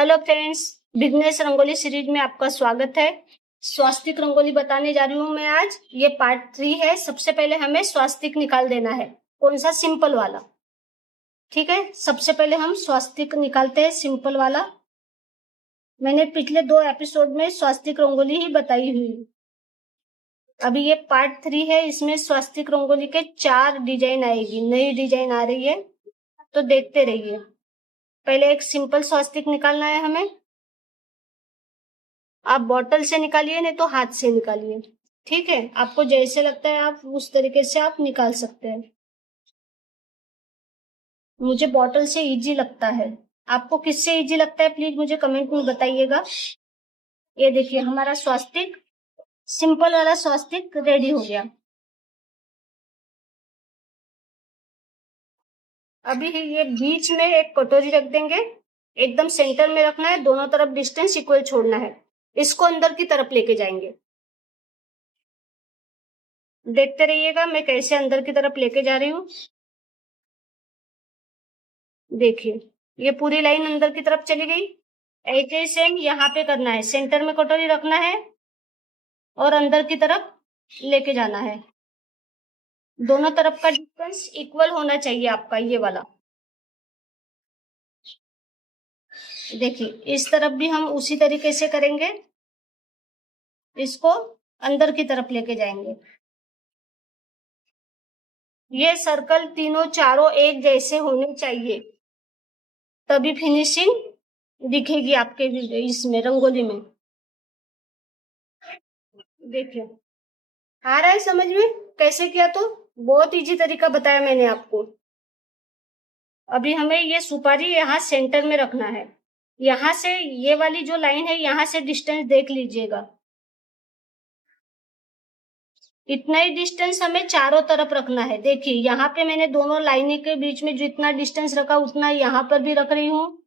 Hello friends, business rangoli series में आपका स्वागत है। स्वास्तिक रंगोली बताने जा रही हूँ मैं आज। ये पार्ट 3 है। सबसे पहले हमें स्वास्तिक निकाल देना है। कौन सा? सिंपल वाला। ठीक है, सबसे पहले हम स्वास्तिक निकालते हैं, सिंपल वाला। मैंने पिछले 2 एपिसोड में स्वास्तिक रंगोली ही बताई हुई। अभी ये पार्ट 3 है। इसमें स्वास्तिक रंगोली के 4 डिजाइन आएगी, नई डिजाइन आ रही है, तो देखते रहिए। पहले एक सिंपल स्वास्तिक निकालना है हमें। आप बॉटल से निकालिए, नहीं तो हाथ से निकालिए। ठीक है, आपको जैसे लगता है आप उस तरीके से आप निकाल सकते हैं। मुझे बॉटल से इजी लगता है। आपको किससे इजी लगता है प्लीज मुझे कमेंट में बताइएगा। ये देखिए, हमारा स्वास्तिक, सिंपल वाला स्वास्तिक रेडी हो गया। अभी ये बीच में एक कटोरी रख देंगे। एकदम सेंटर में रखना है, दोनों तरफ डिस्टेंस इक्वल छोड़ना है। इसको अंदर की तरफ लेके जाएंगे। देखते रहिएगा मैं कैसे अंदर की तरफ लेके जा रही हूँ। देखिए, ये पूरी लाइन अंदर की तरफ चली गई। ऐसे ही सेम यहाँ पे करना है। सेंटर में कटोरी रखना है और अंदर की तरफ लेके जाना है। दोनों तरफ का डिस्टेंस इक्वल होना चाहिए आपका, ये वाला। देखिए, इस तरफ भी हम उसी तरीके से करेंगे। इसको अंदर की तरफ लेके जाएंगे। ये सर्कल तीनों चारों एक जैसे होने चाहिए, तभी फिनिशिंग दिखेगी आपके इसमें रंगोली में। देखिए, आ रहा है समझ में कैसे किया? तो बहुत इजी तरीका बताया मैंने आपको। अभी हमें ये सुपारी यहाँ सेंटर में रखना है। यहाँ से ये वाली जो लाइन है, यहाँ से डिस्टेंस देख लीजिएगा। इतना ही डिस्टेंस हमें चारों तरफ रखना है। देखिए, यहाँ पे मैंने दोनों लाइनों के बीच में जितना डिस्टेंस रखा उतना यहाँ पर भी रख रही हूँ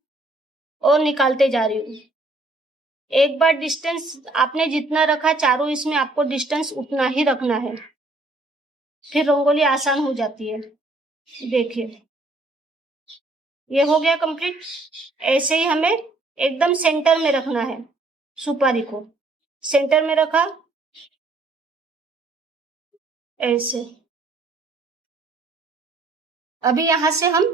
और निकालते जा रही हूँ। एक बार डिस्टेंस आपने जितना रखा चारों, इसमें आपको डिस्टेंस उतना ही रखना है, फिर रंगोली आसान हो जाती है। देखिए, ये हो गया कंप्लीट। ऐसे ही हमें एकदम सेंटर में रखना है। सुपारी को सेंटर में रखा, ऐसे। अभी यहां से हम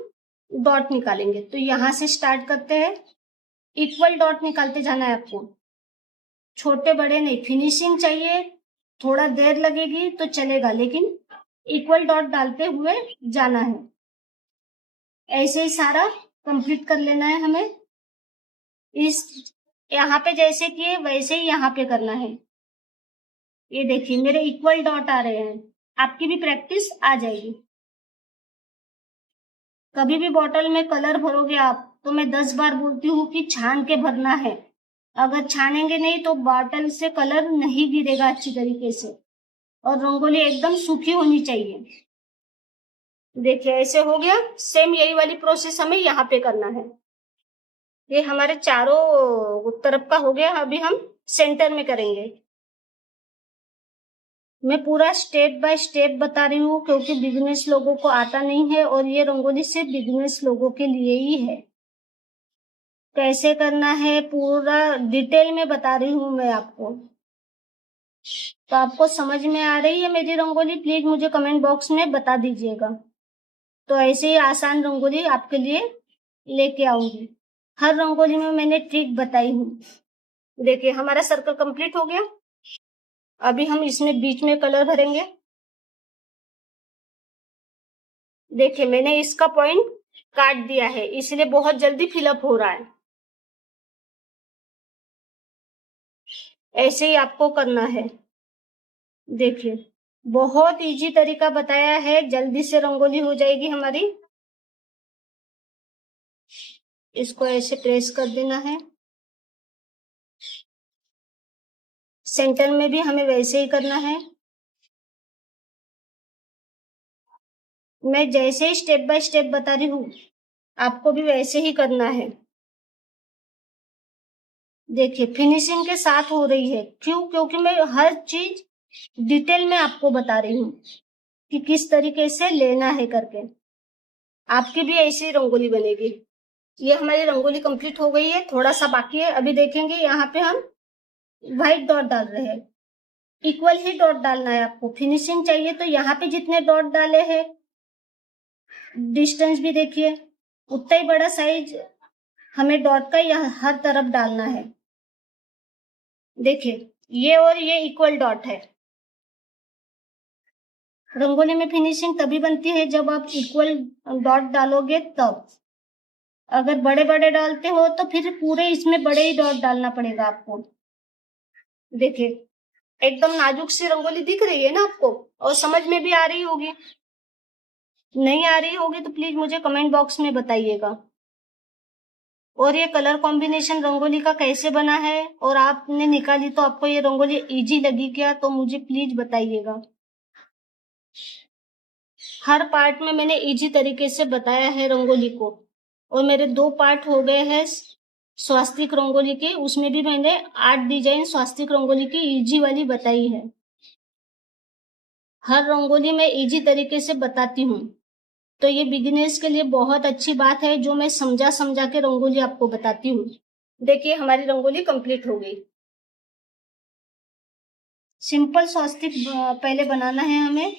डॉट निकालेंगे, तो यहां से स्टार्ट करते हैं। इक्वल डॉट निकालते जाना है आपको, छोटे बड़े नहीं। फिनिशिंग चाहिए, थोड़ा देर लगेगी तो चलेगा, लेकिन इक्वल डॉट डालते हुए जाना है। ऐसे ही सारा कंप्लीट कर लेना है हमें। इस यहाँ पे जैसे किए वैसे ही यहाँ पे करना है। ये देखिए, मेरे इक्वल डॉट आ रहे हैं। आपकी भी प्रैक्टिस आ जाएगी। कभी भी बॉटल में कलर भरोगे आप, तो मैं 10 बार बोलती हूँ कि छान के भरना है। अगर छानेंगे नहीं तो बॉटल से कलर नहीं गिरेगा अच्छी तरीके से, और रंगोली एकदम सूखी होनी चाहिए। देखिए, ऐसे हो गया। सेम यही वाली प्रोसेस हमें यहाँ पे करना है। ये हमारे चारों तरफ का हो गया। अभी हम सेंटर में करेंगे। मैं पूरा स्टेप बाय स्टेप बता रही हूँ, क्योंकि बिजनेस लोगों को आता नहीं है, और ये रंगोली सिर्फ बिजनेस लोगों के लिए ही है। कैसे करना है पूरा डिटेल में बता रही हूँ मैं आपको। तो आपको समझ में आ रही है मेरी रंगोली? प्लीज मुझे कमेंट बॉक्स में बता दीजिएगा। तो ऐसे ही आसान रंगोली आपके लिए लेके आऊंगी। हर रंगोली में मैंने ट्रिक बताई हूँ। देखिए, हमारा सर्कल कंप्लीट हो गया। अभी हम इसमें बीच में कलर भरेंगे। देखिए, मैंने इसका पॉइंट काट दिया है, इसलिए बहुत जल्दी फिलअप हो रहा है। ऐसे ही आपको करना है। देखिए, बहुत इजी तरीका बताया है, जल्दी से रंगोली हो जाएगी हमारी। इसको ऐसे प्रेस कर देना है। सेंटर में भी हमें वैसे ही करना है। मैं जैसे ही स्टेप बाय स्टेप बता रही हूँ, आपको भी वैसे ही करना है। देखिए, फिनिशिंग के साथ हो रही है। क्यों? क्योंकि मैं हर चीज डिटेल में आपको बता रही हूँ कि किस तरीके से लेना है करके। आपकी भी ऐसी रंगोली बनेगी। ये हमारी रंगोली कंप्लीट हो गई है, थोड़ा सा बाकी है। अभी देखेंगे यहाँ पे हम व्हाइट डॉट डाल रहे हैं। इक्वल ही डॉट डालना है आपको। फिनिशिंग चाहिए तो यहाँ पे जितने डॉट डाले हैं, डिस्टेंस भी देखिए, उतना ही बड़ा साइज हमें डॉट का यहाँ हर तरफ डालना है। देखिए ये और ये इक्वल डॉट है। रंगोली में फिनिशिंग तभी बनती है जब आप इक्वल डॉट डालोगे तब। अगर बड़े बड़े डालते हो तो फिर पूरे इसमें बड़े ही डॉट डालना पड़ेगा आपको। देखिए एकदम नाजुक सी रंगोली दिख रही है ना आपको, और समझ में भी आ रही होगी। नहीं आ रही होगी तो प्लीज मुझे कमेंट बॉक्स में बताइएगा। और ये कलर कॉम्बिनेशन रंगोली का कैसे बना है और आपने निकाली तो आपको ये रंगोली इजी लगी क्या, तो मुझे प्लीज बताइएगा। हर पार्ट में मैंने इजी तरीके से बताया है रंगोली को। और मेरे 2 पार्ट हो गए हैं स्वास्तिक रंगोली के, उसमें भी मैंने 8 डिजाइन स्वास्तिक रंगोली की इजी वाली बताई है। हर रंगोली में इजी तरीके से बताती हूँ, तो ये बिगिनर्स के लिए बहुत अच्छी बात है जो मैं समझा समझा के रंगोली आपको बताती हूँ। देखिए हमारी रंगोली कंप्लीट हो गई। सिंपल स्वास्तिक पहले बनाना है हमें।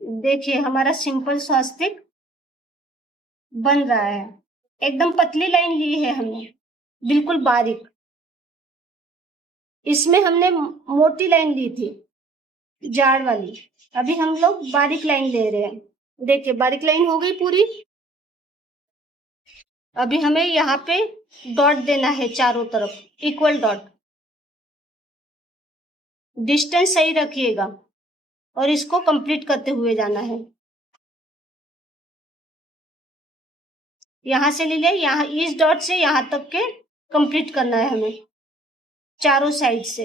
देखिए हमारा सिंपल स्वास्तिक बन रहा है। एकदम पतली लाइन ली है हमने, बिल्कुल बारीक। इसमें हमने मोटी लाइन ली थी, जाड़ वाली। अभी हम लोग बारीक लाइन ले रहे हैं। देखिए बारीक लाइन हो गई पूरी। अभी हमें यहाँ पे डॉट देना है चारों तरफ, इक्वल डॉट। डिस्टेंस सही रखिएगा और इसको कंप्लीट करते हुए जाना है। यहां से ले लिया, यहाँ इस डॉट से यहाँ तक के कंप्लीट करना है हमें चारों साइड से।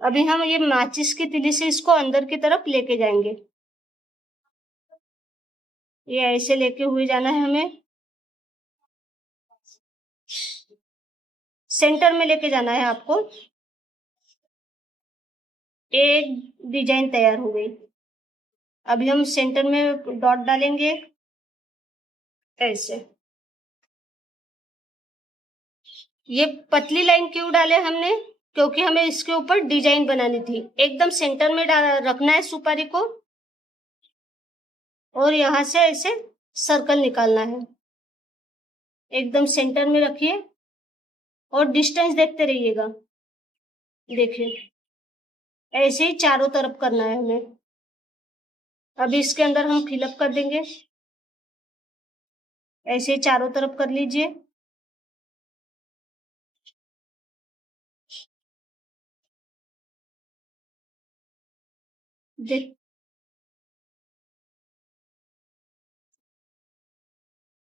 अभी हम ये माचिस की तीली से इसको अंदर की तरफ लेके जाएंगे। ये ऐसे लेके हुए जाना है हमें, सेंटर में लेके जाना है आपको। एक डिजाइन तैयार हो गई। अभी हम सेंटर में डॉट डालेंगे ऐसे। ये पतली लाइन क्यों डाले हमने, क्योंकि हमें इसके ऊपर डिजाइन बनानी थी। एकदम सेंटर में रखना है सुपारी को, और यहां से ऐसे सर्कल निकालना है। एकदम सेंटर में रखिए और डिस्टेंस देखते रहिएगा। देखिए ऐसे ही चारों तरफ करना है हमें। अभी इसके अंदर हम फिलअप कर देंगे। ऐसे ही चारों तरफ कर लीजिए। देख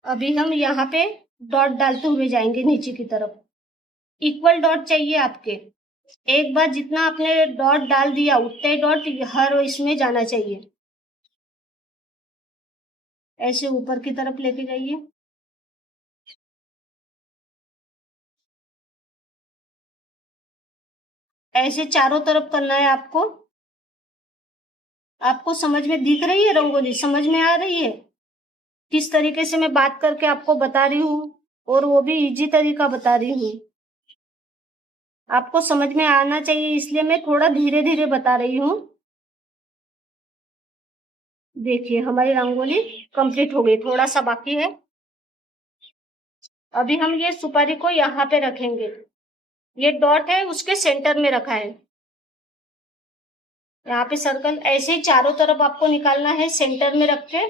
अभी हम यहाँ पे डॉट डालते हुए जाएंगे नीचे की तरफ। इक्वल डॉट चाहिए आपके। एक बार जितना आपने डॉट डाल दिया उतने डॉट हर इसमें जाना चाहिए। ऐसे ऊपर की तरफ लेके जाइए। ऐसे चारों तरफ करना है आपको। आपको समझ में दिख रही है रंगोली, समझ में आ रही है किस तरीके से मैं बात करके आपको बता रही हूँ, और वो भी इजी तरीका बता रही हूँ। आपको समझ में आना चाहिए इसलिए मैं थोड़ा धीरे धीरे बता रही हूँ। देखिए हमारी रंगोली कंप्लीट हो गई, थोड़ा सा बाकी है। अभी हम ये सुपारी को यहाँ पे रखेंगे। ये डॉट है उसके सेंटर में रखा है। यहाँ पे सर्कल ऐसे ही चारों तरफ आपको निकालना है, सेंटर में रख के।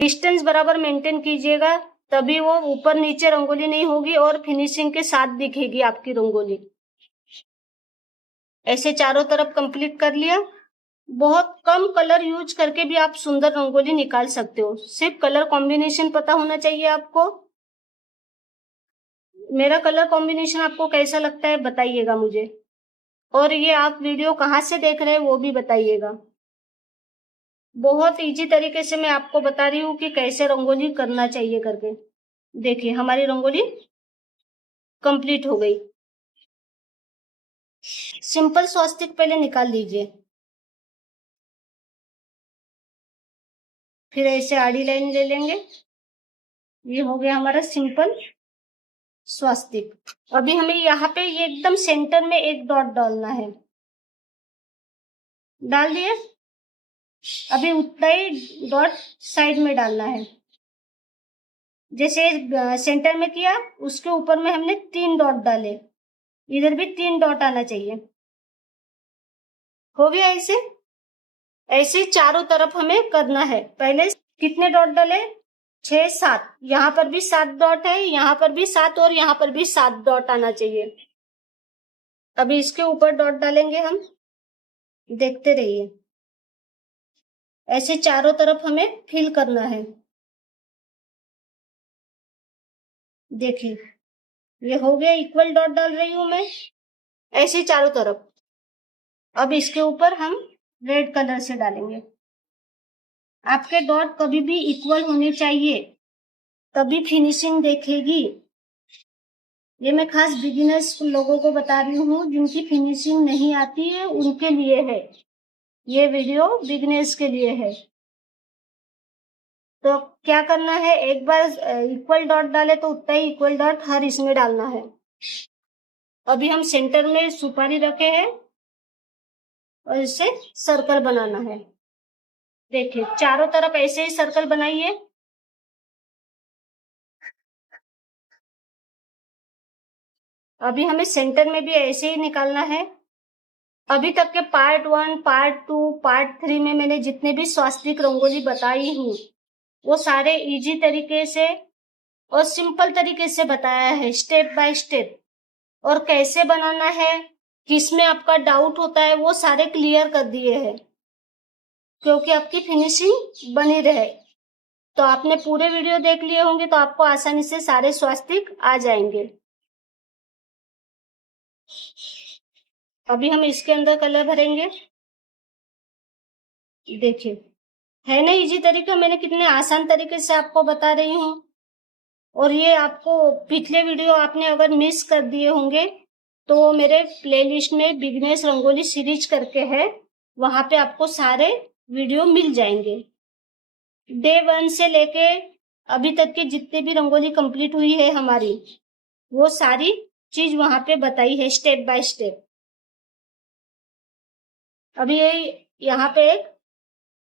डिस्टेंस बराबर मेंटेन कीजिएगा, तभी वो ऊपर नीचे रंगोली नहीं होगी और फिनिशिंग के साथ दिखेगी आपकी रंगोली। ऐसे चारों तरफ कंप्लीट कर लिया। बहुत कम कलर यूज करके भी आप सुंदर रंगोली निकाल सकते हो, सिर्फ कलर कॉम्बिनेशन पता होना चाहिए आपको। मेरा कलर कॉम्बिनेशन आपको कैसा लगता है बताइएगा मुझे, और ये आप वीडियो कहाँ से देख रहे हैं वो भी बताइएगा। बहुत इजी तरीके से मैं आपको बता रही हूँ कि कैसे रंगोली करना चाहिए करके। देखिए हमारी रंगोली कंप्लीट हो गई। सिंपल स्वास्तिक पहले निकाल लीजिए। फिर ऐसे आड़ी लाइन ले लेंगे। ये हो गया हमारा सिंपल स्वास्तिक। अभी हमें यहाँ पे ये एकदम सेंटर में एक डॉट डालना है। डाल दिए। अभी उतना ही डॉट साइड में डालना है। जैसे सेंटर में किया, उसके ऊपर में हमने 3 डॉट डाले। इधर भी 3 डॉट आना चाहिए। हो गया ऐसे। ऐसे चारों तरफ हमें करना है। पहले कितने डॉट डाले? 6 7। यहाँ पर भी 7 डॉट है, यहाँ पर भी 7 और यहाँ पर भी 7 डॉट आना चाहिए। अभी इसके ऊपर डॉट डालेंगे हम। देखते रहिए। ऐसे चारों तरफ हमें फिल करना है। देखिए, ये हो गया। इक्वल डॉट डाल रही हूं मैं ऐसे चारों तरफ। अब इसके ऊपर हम रेड कलर से डालेंगे। आपके डॉट कभी भी इक्वल होने चाहिए, तभी फिनिशिंग देखेगी। ये मैं खास बिगिनर्स लोगों को बता रही हूँ, जिनकी फिनिशिंग नहीं आती है उनके लिए है। ये वीडियो बिगिनर्स के लिए है। तो क्या करना है, एक बार इक्वल डॉट डाले तो उतना ही इक्वल डॉट हर इसमें डालना है। अभी हम सेंटर में सुपारी रखे हैं और इसे सर्कल बनाना है। देखिए, चारों तरफ ऐसे ही सर्कल बनाइए। अभी हमें सेंटर में भी ऐसे ही निकालना है। अभी तक के पार्ट 1, पार्ट 2, पार्ट 3 में मैंने जितने भी स्वास्तिक रंगोली बताई हूँ, वो सारे इजी तरीके से और सिंपल तरीके से बताया है, स्टेप बाय स्टेप। और कैसे बनाना है, किसमें आपका डाउट होता है, वो सारे क्लियर कर दिए हैं, क्योंकि आपकी फिनिशिंग बनी रहे। तो आपने पूरे वीडियो देख लिए होंगे तो आपको आसानी से सारे स्वास्तिक आ जाएंगे। अभी हम इसके अंदर कलर भरेंगे। देखिए, है ना इजी तरीका। मैंने कितने आसान तरीके से आपको बता रही हूँ। और ये आपको पिछले वीडियो आपने अगर मिस कर दिए होंगे तो मेरे प्लेलिस्ट में बिगनेस रंगोली सीरीज करके है, वहां पे आपको सारे वीडियो मिल जाएंगे। डे 1 से लेके अभी तक के जितने भी रंगोली कंप्लीट हुई है हमारी, वो सारी चीज वहां पे बताई है स्टेप बाय स्टेप। अभी यहाँ पे एक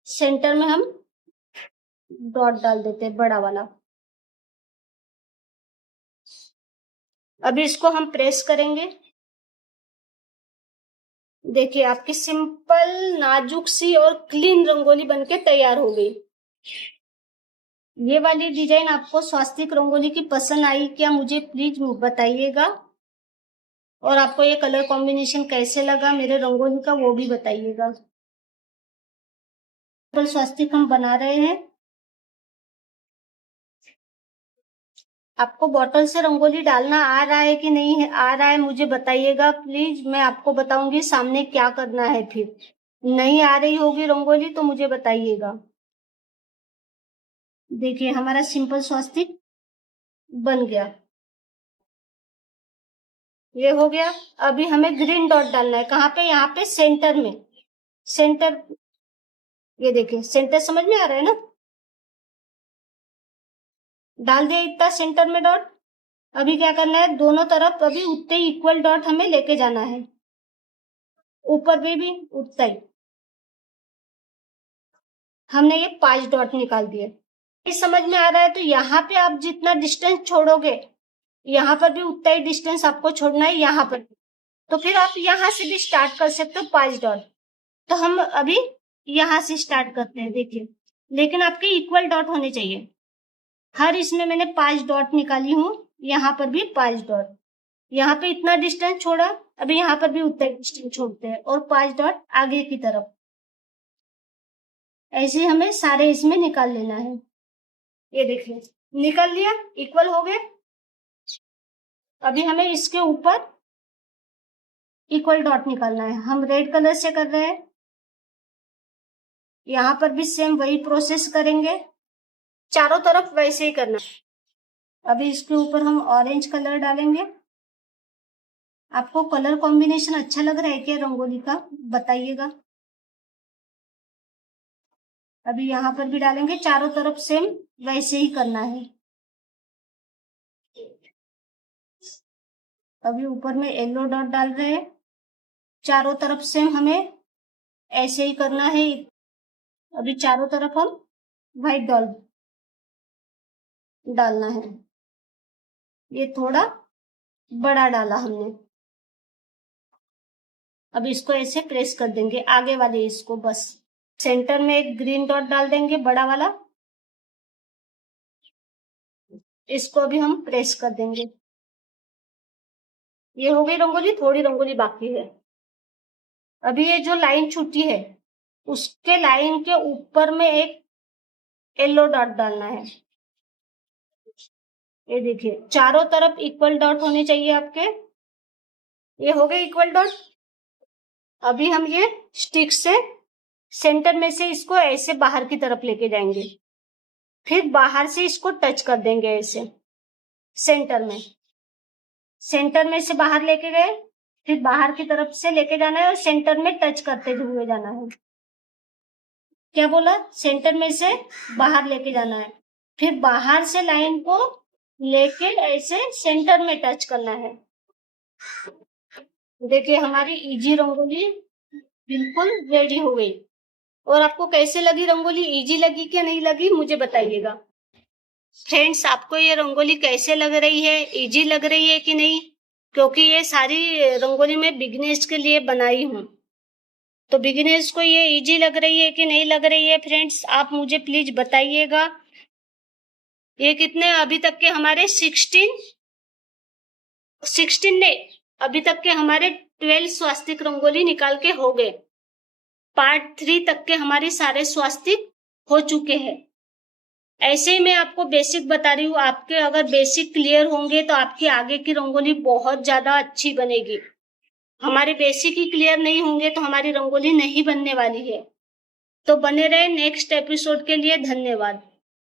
सेंटर में हम डॉट डाल देते हैं, बड़ा वाला। अभी इसको हम प्रेस करेंगे। देखिए, आपकी सिंपल नाजुक सी और क्लीन रंगोली बनके तैयार हो गई। ये वाली डिजाइन आपको स्वास्तिक रंगोली की पसंद आई क्या, मुझे प्लीज बताइएगा। और आपको ये कलर कॉम्बिनेशन कैसे लगा मेरे रंगोली का, वो भी बताइएगा। स्वास्तिक हम बना रहे हैं। आपको बॉटल से रंगोली डालना आ रहा है कि नहीं है, आ रहा है मुझे बताइएगा प्लीज। मैं आपको बताऊंगी सामने क्या करना है। फिर नहीं आ रही होगी रंगोली तो मुझे बताइएगा। देखिए, हमारा सिंपल स्वास्तिक बन गया। ये हो गया। अभी हमें ग्रीन डॉट डालना है। कहाँ पे? यहाँ पे सेंटर में। सेंटर, ये देखिए सेंटर समझ में आ रहा है ना। डाल दिया इतना सेंटर में डॉट। अभी क्या करना है, दोनों तरफ अभी उतने इक्वल डॉट हमें लेके जाना है। ऊपर भी उतना ही। हमने ये 5 डॉट निकाल दिए। ये समझ में आ रहा है? तो यहाँ पे आप जितना डिस्टेंस छोड़ोगे, यहाँ पर भी उतना ही डिस्टेंस आपको छोड़ना है, यहाँ पर भी। तो फिर आप यहाँ से भी स्टार्ट कर सकते हो 5 डॉट। तो हम अभी यहाँ से स्टार्ट करते हैं। देखिए, लेकिन आपके इक्वल डॉट होने चाहिए। हर इसमें मैंने 5 डॉट निकाली हूँ, यहाँ पर भी 5 डॉट। यहाँ पे इतना डिस्टेंस छोड़ा, अभी यहाँ पर भी उतना डिस्टेंस छोड़ते हैं और 5 डॉट आगे की तरफ। ऐसे हमें सारे इसमें निकाल लेना है। ये देखिए, निकाल लिया, इक्वल हो गए। अभी हमें इसके ऊपर इक्वल डॉट निकालना है। हम रेड कलर से कर रहे हैं। यहाँ पर भी सेम वही प्रोसेस करेंगे, चारों तरफ वैसे ही करना है। अभी इसके ऊपर हम ऑरेंज कलर डालेंगे। आपको कलर कॉम्बिनेशन अच्छा लग रहा है क्या रंगोली का, बताइएगा। अभी यहाँ पर भी डालेंगे, चारों तरफ सेम वैसे ही करना है। अभी ऊपर में येलो डॉट डाल रहे हैं, चारों तरफ सेम हमें ऐसे ही करना है। अभी चारों तरफ हम व्हाइट डॉट डालना है। ये थोड़ा बड़ा डाला हमने। अब इसको ऐसे प्रेस कर देंगे आगे वाले इसको, बस सेंटर में एक ग्रीन डॉट डाल देंगे बड़ा वाला, इसको अभी हम प्रेस कर देंगे। ये हो गई रंगोली, थोड़ी रंगोली बाकी है। अभी ये जो लाइन छूटी है उसके लाइन के ऊपर में एक येलो डॉट डालना है। ये देखिए चारों तरफ इक्वल डॉट होने चाहिए आपके। ये हो गए इक्वल डॉट। अभी हम ये स्टिक से सेंटर में से इसको ऐसे बाहर की तरफ लेके जाएंगे, फिर बाहर से इसको टच कर देंगे ऐसे सेंटर में से बाहर लेके गए, फिर बाहर की तरफ से लेके जाना है और सेंटर में टच करते हुए जाना है। क्या बोला? सेंटर में से बाहर लेके जाना है, फिर बाहर से लाइन को लेके ऐसे सेंटर में टच करना है। देखिए हमारी इजी रंगोली बिल्कुल रेडी हो गई। और आपको कैसे लगी रंगोली? इजी लगी क्या नहीं लगी मुझे बताइएगा। फ्रेंड्स आपको ये रंगोली कैसे लग रही है? इजी लग रही है कि नहीं? क्योंकि ये सारी रंगोली मैं बिगिनर्स के लिए बनाई हूँ, तो बिगिनर्स को ये इजी लग रही है कि नहीं लग रही है फ्रेंड्स, आप मुझे प्लीज बताइएगा। ये कितने अभी तक के हमारे 16 ने अभी तक के हमारे 12 स्वास्तिक रंगोली निकाल के हो गए। पार्ट 3 तक के हमारे सारे स्वास्तिक हो चुके हैं। ऐसे ही मैं आपको बेसिक बता रही हूँ, आपके अगर बेसिक क्लियर होंगे तो आपकी आगे की रंगोली बहुत ज्यादा अच्छी बनेगी। हमारे बेसिक ही क्लियर नहीं होंगे तो हमारी रंगोली नहीं बनने वाली है। तो बने रहे नेक्स्ट एपिसोड के लिए। धन्यवाद।